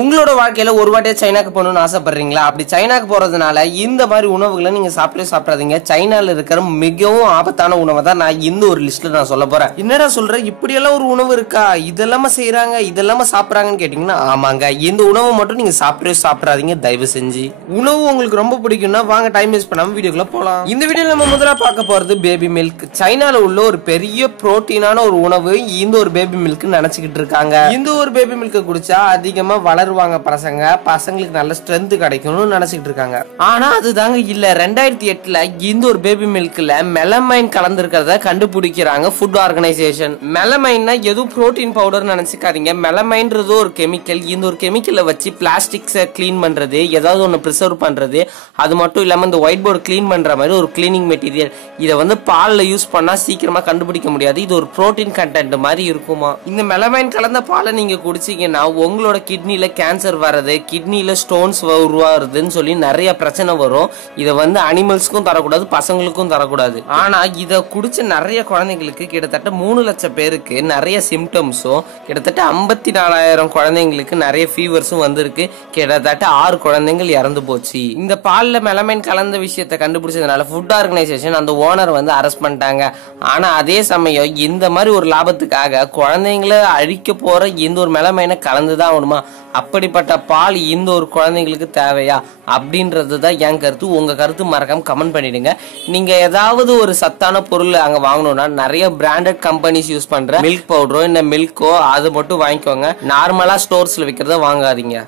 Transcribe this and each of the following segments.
உங்களோட வாழ்க்கையில ஒரு வாட்டியே சைனாக்கு போகணும்னு ஆசைப்படுறீங்களா? அப்படி சைனாக்கு போறதுனால இந்த மாதிரி உணவுகளை நீங்க சாப்பிடாதீங்க. சைனால இருக்கிற மிகவும் ஆபத்தான உணவை தான் நான் இந்த ஒரு லிஸ்ட்ல நான் சொல்ல போறேன். என்னடா சொல்ற, இப்படியெல்லாம் ஒரு உணவு இருக்கா, இதெல்லாம செய்யறாங்க, இதெல்லாம சாப்பிடறாங்கன்னு கேட்டீங்கன்னா ஆமாங்க, இந்த உணவை மட்டும் நீங்க சாப்பிடாதீங்க தயவு செஞ்சு. உணவு உங்களுக்கு ரொம்ப பிடிக்கும்னா வாங்க டைம் வேஸ்ட் பண்ணாம வீடியோக்குள்ள போலாம். இந்த வீடியோல நம்ம முதல்ல பார்க்க போறது பேபி மில்க். சைனால உள்ள ஒரு பெரிய புரோட்டீனான ஒரு உணவு இந்த ஒரு பேபி மில்க் நினைச்சுக்கிட்டு இருக்காங்க. இந்த ஒரு பேபி மில்க் குடிச்சா அதிகமா வளருவாங்க பசங்களுக்கு நல்ல ஸ்ட்ரென்த் கிடைக்கும்னு நினைச்சிட்டு இருக்காங்க. ஆனா அதுதாங்க இல்ல. 2008ல இந்த ஒரு பேபி மில்க்ல மெலமைன் கலந்திருக்கிறத கண்டுபிடிக்கிறாங்க ஃபுட் ஆர்கனைசேஷன். மெலமைன்னா எதுவும் புரோட்டீன் பவுடர் நினைச்சுக்காதீங்க. மெலமைன்றது ஒரு கெமிக்கல். இந்த ஒரு கெமிக்கலை வச்சு பிளாஸ்டிக்ஸை கிளீன் பண்றது, ஏதாவது ஒன்று ப்ரிசர்வ் பண்றது, அது மட்டும் இல்லாம இந்த ஒயிட் போர்டு கிளீன் பண்ற மாதிரி ஒரு கிளீனிங் மெட்டீரியல். இதை வந்து பால்ல யூஸ் பண்ணா சீக்கிரமா கண்டுபிடிக்க முடியாது. இது ஒரு புரோட்டீன் கண்டென்ட் மாதிரி இருக்குமா. இந்த மெலமைன் கலந்த பாலை நீங்க குடிச்சீங்கன்னா உங்களோட கிட்னில கேன்சர் வர்றது, கிட்னில ஸ்டோன்ஸ் உருவாகுதுன்னு சொல்லி நிறைய பிரச்சனை வரும். இதை வந்து அனிமல்ஸ்க்கும் தரக்கூடாது, பசங்களுக்கும் தரக்கூடாது. ஆனா இதை குடிச்ச நிறைய குழந்தைங்களுக்கு கிட்டத்தட்ட 3 லட்சம் பேருக்கு நிறைய சிம்டம்ஸும், கிட்டத்தட்ட 54,000 குழந்தைங்களுக்கு நிறைய ஃபீவர்ஸும் வந்திருக்கு. கிட்டத்தட்ட 6 குழந்தைகள் இறந்து போச்சு. இந்த பால்ல மெலமைன் கலந்த விஷயத்தை கண்டுபிடிச்சதுனால ஃபுட் ஆர்கனைசேஷன் அந்த ஓனர் வந்து அரெஸ்ட் பண்ணிட்டாங்க. ஆனா அதே சமயம் இந்த மாதிரி ஒரு லாபத்துக்காக குழந்தைங்களை அழிக்க போற இந்த ஒரு மெலமைனை கலந்துதான் ஆகணுமா? அப்படிப்பட்ட பால் இந்த ஒரு குழந்தைங்களுக்கு தேவையா அப்படின்றது தான் என் கருத்து. உங்க கருத்து மறக்காம கமெண்ட் பண்ணிடுங்க. நீங்க ஏதாவது ஒரு சத்தான பொருள் அங்க வாங்கணும்னா நிறைய பிராண்டட் கம்பெனிஸ் யூஸ் பண்ற மில்க் பவுடரோ இந்த மில்கோ அது மட்டும் வாங்கிக்கோங்க. நார்மலா ஸ்டோர்ஸ்ல விற்கிறத வாங்காதீங்க.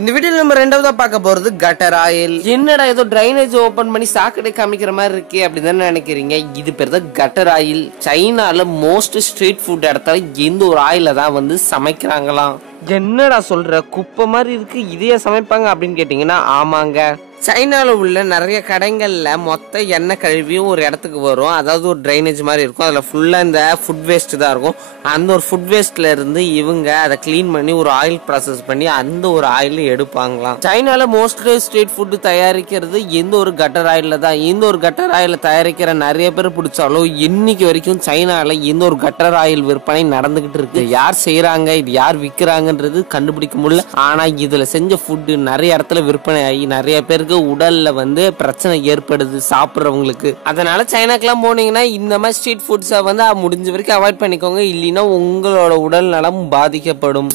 இந்த வீடியோல நம்ம ரெண்டாவதா பார்க்க போறது கட்டர் ஆயில். என்னடா ஏதோ டிரைனேஜ் ஓபன் பண்ணி சாக்கடை காமிக்கிற மாதிரி இருக்கு அப்படின்னு நினைக்கிறீங்க. இது பேர் தான் கட்டர் ஆயில். சைனால மோஸ்ட் ஸ்ட்ரீட் ஃபுட் இடத்துல இந்த ஒரு ஆயில தான் வந்து சமைக்கிறாங்களாம். என்னடா சொல்ற, குப்பை மாதிரி இருக்கு, இதையே சமைப்பாங்க அப்படின்னு கேட்டீங்கன்னா ஆமாங்க. சைனால உள்ள நிறைய கடைகள்ல மொத்த எண்ணெய் கழுவியும் ஒரு இடத்துக்கு வரும். அதாவது ஒரு டிரைனேஜ் மாதிரி இருக்கும். அதுல ஃபுல்லா இந்த ஃபுட் வேஸ்ட் தான் இருக்கும். அந்த ஒரு ஃபுட் வேஸ்ட்ல இருந்து இவங்க அதை கிளீன் பண்ணி ஒரு ஆயில் ப்ராசஸ் பண்ணி அந்த ஒரு ஆயில் எடுப்பாங்களாம். சைனால மோஸ்ட்லி ஸ்ட்ரீட் ஃபுட் தயாரிக்கிறது இந்த ஒரு கட்டர் ஆயில்ல தான். இந்த ஒரு கட்டர் ஆயில தயாரிக்கிற நிறைய பேர் பிடிச்சாலும் இன்னைக்கு வரைக்கும் சைனால இந்த ஒரு கட்டர் ஆயில் விற்பனை நடந்துகிட்டு இருக்கு. யார் செய்யறாங்க, இது யார் விற்கிறாங்கன்றது கண்டுபிடிக்க முடியல. ஆனா இதுல செஞ்ச ஃபுட் நிறைய இடத்துல விற்பனை ஆகி நிறைய பேருக்கு உடல்ல வந்து பிரச்சனை ஏற்படுது சாப்பிடுறவங்களுக்கு. அதனால சைனாக்கெல்லாம் போனீங்கன்னா இந்த மாதிரி ஸ்ட்ரீட் ஃபுட்ஸை வந்து முடிஞ்ச வரைக்கும் அவாய்ட் பண்ணிக்கோங்க. இல்லைன்னா உங்களோட உடல் நலம் பாதிக்கப்படும்.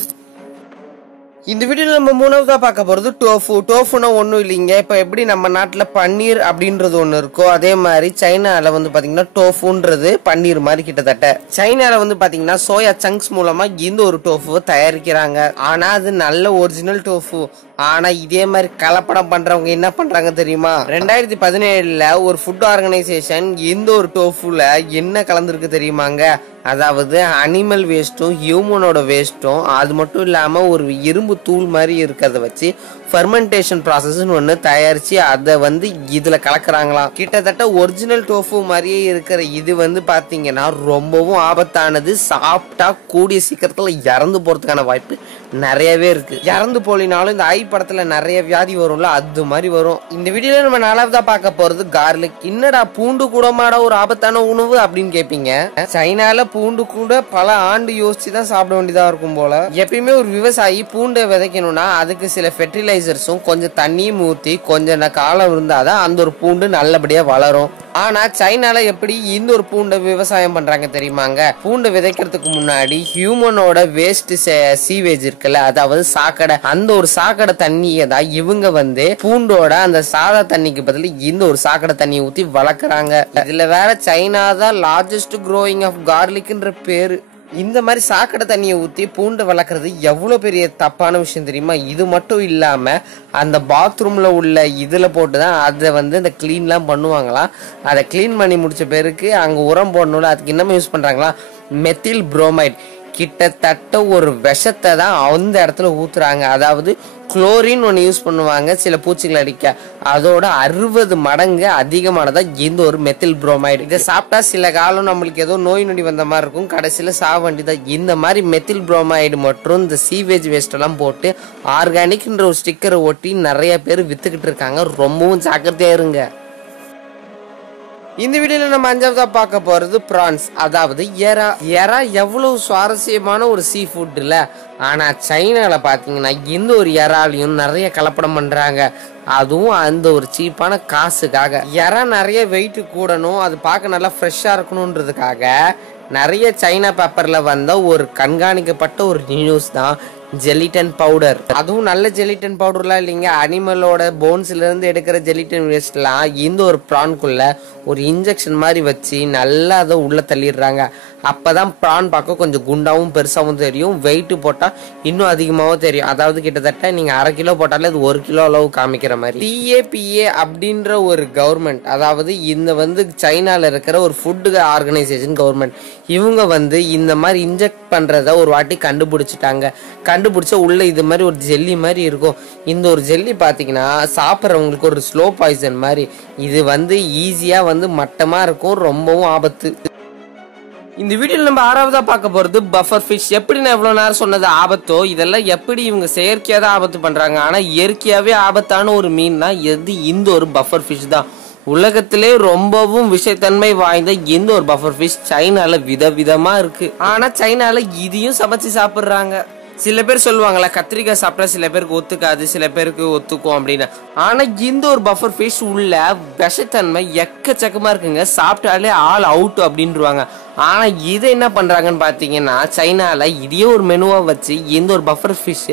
இந்த வீடியோல நம்ம மூணாவதா பார்க்க போறது டோஃபு. டோஃபுனா ஒன்றும் இல்லைங்க, இப்போ எப்படி நம்ம நாட்டில் பன்னீர் அப்படின்றது ஒன்று இருக்கோ அதே மாதிரி சைனால வந்து பாத்தீங்கன்னா டோஃபுன்றது பன்னீர் மாதிரி கிட்டத்தட்ட. சைனால வந்து பாத்தீங்கன்னா சோயா சங்க்ஸ் மூலமா இந்த ஒரு டோஃபுவை தயாரிக்கிறாங்க. ஆனா அது நல்ல ஒரிஜினல் டோஃபு. ஆனா இதே மாதிரி கலப்படம் பண்றவங்க என்ன பண்றாங்க தெரியுமா? 2017ல ஒரு ஃபுட் ஆர்கனைசேஷன் இந்த ஒரு டோஃபுல என்ன கலந்துருக்கு தெரியுமாங்க? அதாவது அனிமல் வேஸ்ட்டும் ஹியூமனோட வேஸ்ட்டும், அது மட்டும் இல்லாம ஒரு இரும்பு தூள் மாதிரி இருக்கிறத வச்சு ஃபெர்மெண்டேஷன் ப்ராசஸ்ன்னு ஒன்று தயாரிச்சு அதை வந்து இதுல கலக்குறாங்களாம். கிட்டத்தட்ட ஒரிஜினல் டோஃபு மாதிரியே இருக்கிற இது வந்து பாத்தீங்கன்னா ரொம்பவும் ஆபத்தானது. சாப்பிட்டா கூடிய சீக்கிரத்துல இறந்து போறதுக்கான வாய்ப்பு நிறையவே இருக்கு. இறந்து போலினாலும் இந்த ஐ படத்துல நிறைய வியாதி வரும்ல, அது மாதிரி வரும். இந்த வீடியோல நம்ம நாலாவதா பார்க்க போறது கார்லிக். என்னடா பூண்டு கூடமாடா ஒரு ஆபத்தான உணவு அப்படின்னு கேட்பீங்க. சைனால பூண்டு கூட பல ஆண்டு யோசிச்சு தான் சாப்பிட வேண்டியதா இருக்கும் போல. எப்பயுமே ஒரு விவசாயி பூண்டை விதைக்கணும்னா அதுக்கு சில ஃபெர்டிலைசர்ஸும் கொஞ்சம் தண்ணியும் ஊற்றி கொஞ்சம் காலம் இருந்தாதான் அந்த ஒரு பூண்டு நல்லபடியா வளரும். ஆனா சைனால எப்படி இந்த ஒரு பூண்டை விவசாயம் பண்றாங்க தெரியுமாங்க? பூண்டை விதைக்கிறதுக்கு முன்னாடி ஹியூமனோட வேஸ்ட் சீவேஜ் இருக்குல்ல, அதாவது சாக்கடை, அந்த ஒரு சாக்கடை தண்ணியை தான் இவங்க வந்து பூண்டோட அந்த சாதா தண்ணிக்கு பதில் இந்த ஒரு சாக்கடை தண்ணியை ஊத்தி வளர்க்குறாங்க. இதுல வேற சைனா தான் லார்ஜஸ்ட் க்ரோயிங் ஆஃப் கார்லிக்ன்ற பேரு. இந்த மாதிரி சாக்கடை தண்ணியை ஊற்றி பூண்டை வளர்க்குறது எவ்வளோ பெரிய தப்பான விஷயம் தெரியுமா? இது மட்டும் இல்லாமல் அந்த பாத்ரூமில் உள்ள இதில் போட்டு தான் அதை வந்து இந்த க்ளீன்லாம் பண்ணுவாங்களாம். அதை க்ளீன் பண்ணி முடித்த பேருக்கு அங்கே உரம் போடணும்ல, அதுக்கு இன்னமும் யூஸ் பண்ணுறாங்களா மெத்தில் புரோமைட். கிட்டத்தட்ட ஒரு விஷத்தை தான் அந்த இடத்துல ஊத்துறாங்க. அதாவது குளோரின் ஒன்று யூஸ் பண்ணுவாங்க சில பூச்சிகள் அடிக்க, அதோட 60 மடங்கு அதிகமானதா இந்த ஒரு மெத்தில் புரோமைடு. இதை சாப்பிட்டா சில காலம் நம்மளுக்கு ஏதோ நோய் நொடி வந்த மாதிரி இருக்கும், கடைசியில் சாக வேண்டியதான். இந்த மாதிரி மெத்தில் புரோமைடு மற்றும் இந்த சீவேஜ் வேஸ்ட் எல்லாம் போட்டு ஆர்கானிக்ன்ற ஒரு ஸ்டிக்கரை ஒட்டி நிறைய பேர் வித்துக்கிட்டு இருக்காங்க. ரொம்பவும் ஜாக்கிரதையா இருங்க. இந்த வீடியோல நம்ம அஞ்சாவதா பார்க்க போறது பிரான்ஸ், அதாவது எறா. எறா எவ்வளவு சுவாரஸ்யமான ஒரு சீ ஃபுட் இல்ல. ஆனா சைனால பாத்தீங்கன்னா இந்த ஒரு எறாலையும் நிறைய கலப்படம் பண்றாங்க, அதுவும் அந்த ஒரு சீப்பான காசுக்காக. எறா நிறைய வெயிட் கூடணும், அது பார்க்க நல்லா ஃப்ரெஷ்ஷா இருக்கணும்ன்றதுக்காக நிறைய சைனா பேப்பர்ல வந்த ஒரு கண்காணிக்கப்பட்ட ஒரு நியூஸ் தான் ஜெலிட்டன் பவுடர். அதுவும் நல்ல ஜெலிட்டன் பவுடர்லாம் இல்லைங்க, அனிமலோட போன்ஸ்ல இருந்து எடுக்கிற ஜெலிட்டன் வேஸ்ட்லாம் இந்த ஒரு ப்ரான்குள்ள ஒரு இன்ஜெக்ஷன் மாதிரி வச்சு நல்லா அதை உள்ள தள்ளிடுறாங்க. அப்பதான் ப்ரான் பார்க்க கொஞ்சம் குண்டாவும் பெருசாவும் தெரியும், வெயிட் போட்டா இன்னும் அதிகமாகவும் தெரியும். அதாவது கிட்டத்தட்ட நீங்க 1/2 கிலோ போட்டாலே அது 1 கிலோ அளவு காமிக்கிற மாதிரி. TAPA அப்படின்ற ஒரு கவர்மெண்ட், அதாவது இந்த சைனால இருக்கிற ஒரு ஃபுட் ஆர்கனைசேஷன் கவர்மெண்ட், இவங்க இந்த மாதிரி இன்ஜெக்ட் பண்றத ஒரு வாட்டி கண்டுபிடிச்சிட்டாங்க. கண்டுபிடிச்ச உள்ள இது மாதிரி ஒரு ஜெல்லி மாதிரி இருக்கும். இந்த ஒரு ஜெல்லி பாத்தீங்கன்னா சாப்பிட்றவங்களுக்கு ஒரு ஸ்லோ பாய்சன் மாதிரி. இது ஈஸியா மட்டமா இருக்கும், ரொம்பவும் ஆபத்து. இந்த வீடியோல நம்ம 6வதா பார்க்க போறது பஃபர் ஃபிஷ். எப்படி நான் எவ்வளவு நேரம் சொன்னது ஆபத்தோ, இதெல்லாம் எப்படி இவங்க செயற்கையா தான் ஆபத்து பண்றாங்க. ஆனா இயற்கையாவே ஆபத்தான ஒரு மீன்னா எது இந்த ஒரு பஃபர் ஃபிஷ் தான். உலகத்திலே ரொம்பவும் விஷத்தன்மை வாய்ந்த இந்த ஒரு பஃபர் ஃபிஷ் சைனால விதவிதமா இருக்கு. ஆனா சைனால இதையும் சமைச்சு சாப்பிடுறாங்க. சில பேர் சொல்லுவாங்களா கத்திரிக்காய் சாப்பிட்டா சில பேருக்கு ஒத்துக்காது, சில பேருக்கு ஒத்துக்கும் அப்படின்னு. ஆனா இந்த ஒரு பஃபர் ஃபிஷ் உள்ள விஷத்தன்மை எக்கச்சக்கமா இருக்குங்க, சாப்பிட்டாலே ஆல் அவுட் அப்படின்றாங்க. ஆனா இதை என்ன பண்றாங்கன்னு பாத்தீங்கன்னா சைனால இதையே ஒரு மெனுவா வச்சு இந்த ஒரு பஃபர் ஃபிஷ்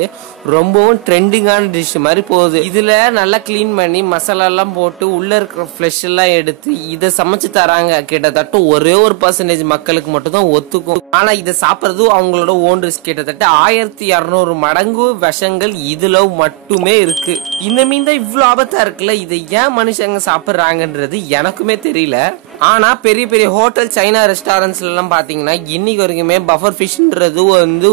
ரொம்பவும் ட்ரெண்டிங்கான டிஷ் மாதிரி போகுது. இதுல நல்லா கிளீன் பண்ணி மசாலா எல்லாம் போட்டு உள்ள இருக்கிற ஃபிளஷ் எல்லாம் எடுத்து இதை சமைச்சு தராங்க. கிட்டத்தட்ட ஒரே ஒரு % மக்களுக்கு மட்டும் தான் ஒத்துக்கும். ஆனா இதை சாப்பிடுறது அவங்களோட ஓன் ரிஸ்க். கிட்டத்தட்ட 1200 மடங்கு விஷங்கள் இதுல மட்டுமே இருக்கு. இந்த மீன் தான் இவ்வளவு ஆபத்தா இருக்குல்ல, இதை ஏன் மனுஷங்க சாப்பிடுறாங்கன்றது எனக்குமே தெரியல. ஆனா பெரிய பெரிய ஹோட்டல் சைனா ரெஸ்டாரண்ட்ஸ்ல எல்லாம் பாத்தீங்கன்னா இன்னைக்கு வரைக்குமே பஃபர் ஃபிஷ்ன்றது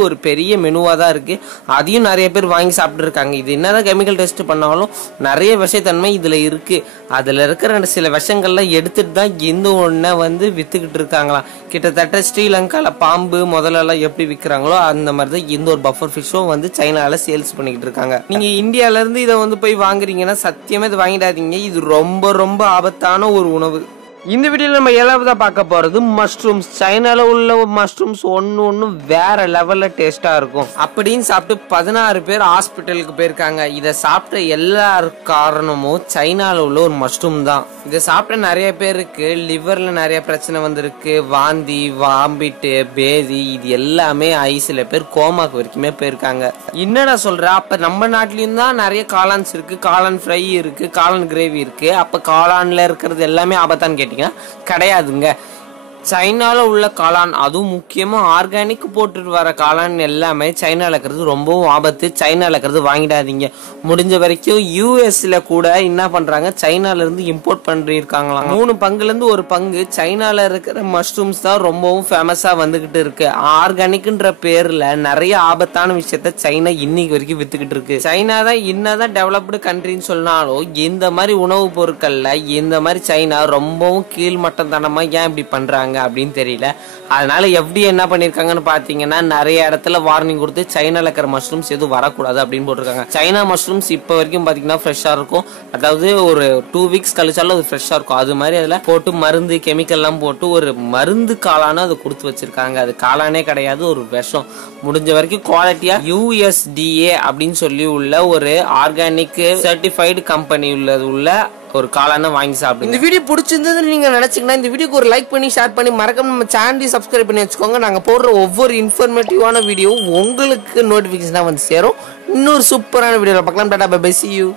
ஒரு பெரிய மெனுவா தான் இருக்கு. அதையும் நிறைய பேர் வாங்கி சாப்பிட்டு இருக்காங்க. இது என்னதான் கெமிக்கல் டெஸ்ட் பண்ணாலும் நிறைய விஷத்தன்மை இதுல இருக்கு. அதுல இருக்கிற சில விஷங்கள்லாம் எடுத்துட்டு தான் இந்த ஒன்ன வித்துக்கிட்டு இருக்காங்களாம். கிட்டத்தட்ட ஸ்ரீலங்கால பாம்பு முதலெல்லாம் எப்படி விற்கிறாங்களோ அந்த மாதிரிதான் இந்த ஒரு பஃபர் ஃபிஷ்ஷும் சைனால சேல்ஸ் பண்ணிக்கிட்டு இருக்காங்க. நீங்க இந்தியால இருந்து இதை போய் வாங்குறீங்கன்னா சத்தியமா இது வாங்கிடாதீங்க, இது ரொம்ப ரொம்ப ஆபத்தான ஒரு உணவு. இந்த வீடியோல நம்ம 7வதா பார்க்க போறது மஷ்ரூம்ஸ். சைனால உள்ள மஷ்ரூம்ஸ் ஒன்னு வேற லெவல்ல டேஸ்டா இருக்கும். அப்படின்னு சாப்பிட்டு 16 பேர் ஹாஸ்பிட்டலுக்கு போயிருக்காங்க. இதை சாப்பிட்ட எல்லாரும் காரணமும் சைனால உள்ள ஒரு மஷ்ரூம் தான். இதை சாப்பிட்ட நிறைய பேருக்கு லிவர்ல நிறைய பிரச்சனை வந்திருக்கு, வாந்தி, வாம்பிட்டு, பேதி, இது எல்லாமே ஆகி சில பேர் கோமாக்கு வரைக்குமே போயிருக்காங்க. என்னடா சொல்ற, அப்ப நம்ம நாட்டிலயும் தான் நிறைய காளான்ஸ் இருக்கு, காளான் ஃப்ரை இருக்கு, காளான் கிரேவி இருக்கு, அப்ப காளான்ல இருக்கிறது எல்லாமே ஆபத்தான்னு கிடையாதுங்க. சைனால உள்ள காளான், அதுவும் முக்கியமா ஆர்கானிக் போட்டுட்டு வர காளான் எல்லாமே சைனால இருக்கிறது ரொம்பவும் ஆபத்து. சைனால இருக்கிறது வாங்கிடாதீங்க. முடிஞ்ச வரைக்கும் யூஎஸ்ல கூட என்ன பண்றாங்க, சைனால இருந்து இம்போர்ட் பண்ணிருக்காங்களாம். 3 பங்குல இருந்து 1 பங்கு சைனால இருக்கிற மஷ்ரூம்ஸ் தான் ரொம்பவும் ஃபேமஸா வந்துகிட்டு இருக்கு. ஆர்கானிக்ன்ற பேர்ல நிறைய ஆபத்தான விஷயத்த சைனா இன்னைக்கு வரைக்கும் வித்துக்கிட்டு இருக்கு. சைனா தான் என்னதான் டெவலப்டு கண்ட்ரின்னு சொன்னாலும் இந்த மாதிரி உணவு பொருட்கள்ல இந்த மாதிரி சைனா ரொம்பவும் கீழ்மட்டம் தனமா ஏன் இப்படி பண்றாங்க அப்படின்னு தெரியல. அதனால எப்படி என்ன பண்ணிருக்காங்கன்னு பாத்தீங்கன்னா நிறைய இடத்துல வார்னிங் கொடுத்து சைனால இருக்கிற மஷ்ரூம்ஸ் எதுவும் வரக்கூடாது அப்படின்னு போட்டிருக்காங்க. சைனா மஷ்ரூம்ஸ் இப்ப வரைக்கும் பாத்தீங்கன்னா ஃப்ரெஷ்ஷா இருக்கும், அதாவது ஒரு 2 வீக்ஸ் கழிச்சாலும் அது ஃப்ரெஷ்ஷா இருக்கும். அது மாதிரி அதுல போட்டு மருந்து கெமிக்கல் எல்லாம் போட்டு ஒரு மருந்து காளான அதை கொடுத்து வச்சிருக்காங்க. அது காளானே கிடையாது, ஒரு விஷம். முடிஞ்ச வரைக்கும் குவாலிட்டியா USDA அப்படின்னு சொல்லி உள்ள ஒரு ஆர்கானிக் சர்டிஃபைடு கம்பெனி உள்ள ஒரு காளான வாங்கி சாப்பிடுங்க. இந்த வீடியோ பிடிச்சிருந்ததுன்னு நீங்க நினைச்சீங்கன்னா இந்த வீடியோக்கு ஒரு லைக் பண்ணி ஷேர் பண்ணி மறக்காம நம்ம சேனலையும் சப்ஸ்கிரைப் பண்ணி வச்சுக்கோங்க. நாங்க போடுற ஒவ்வொரு இன்ஃபர்மேட்டிவான வீடியோ உங்களுக்கு நோட்டிபிகேஷன் சேரும். இன்னொரு சூப்பரான வீடியோல பார்க்கலாம். Tata bye bye, see you.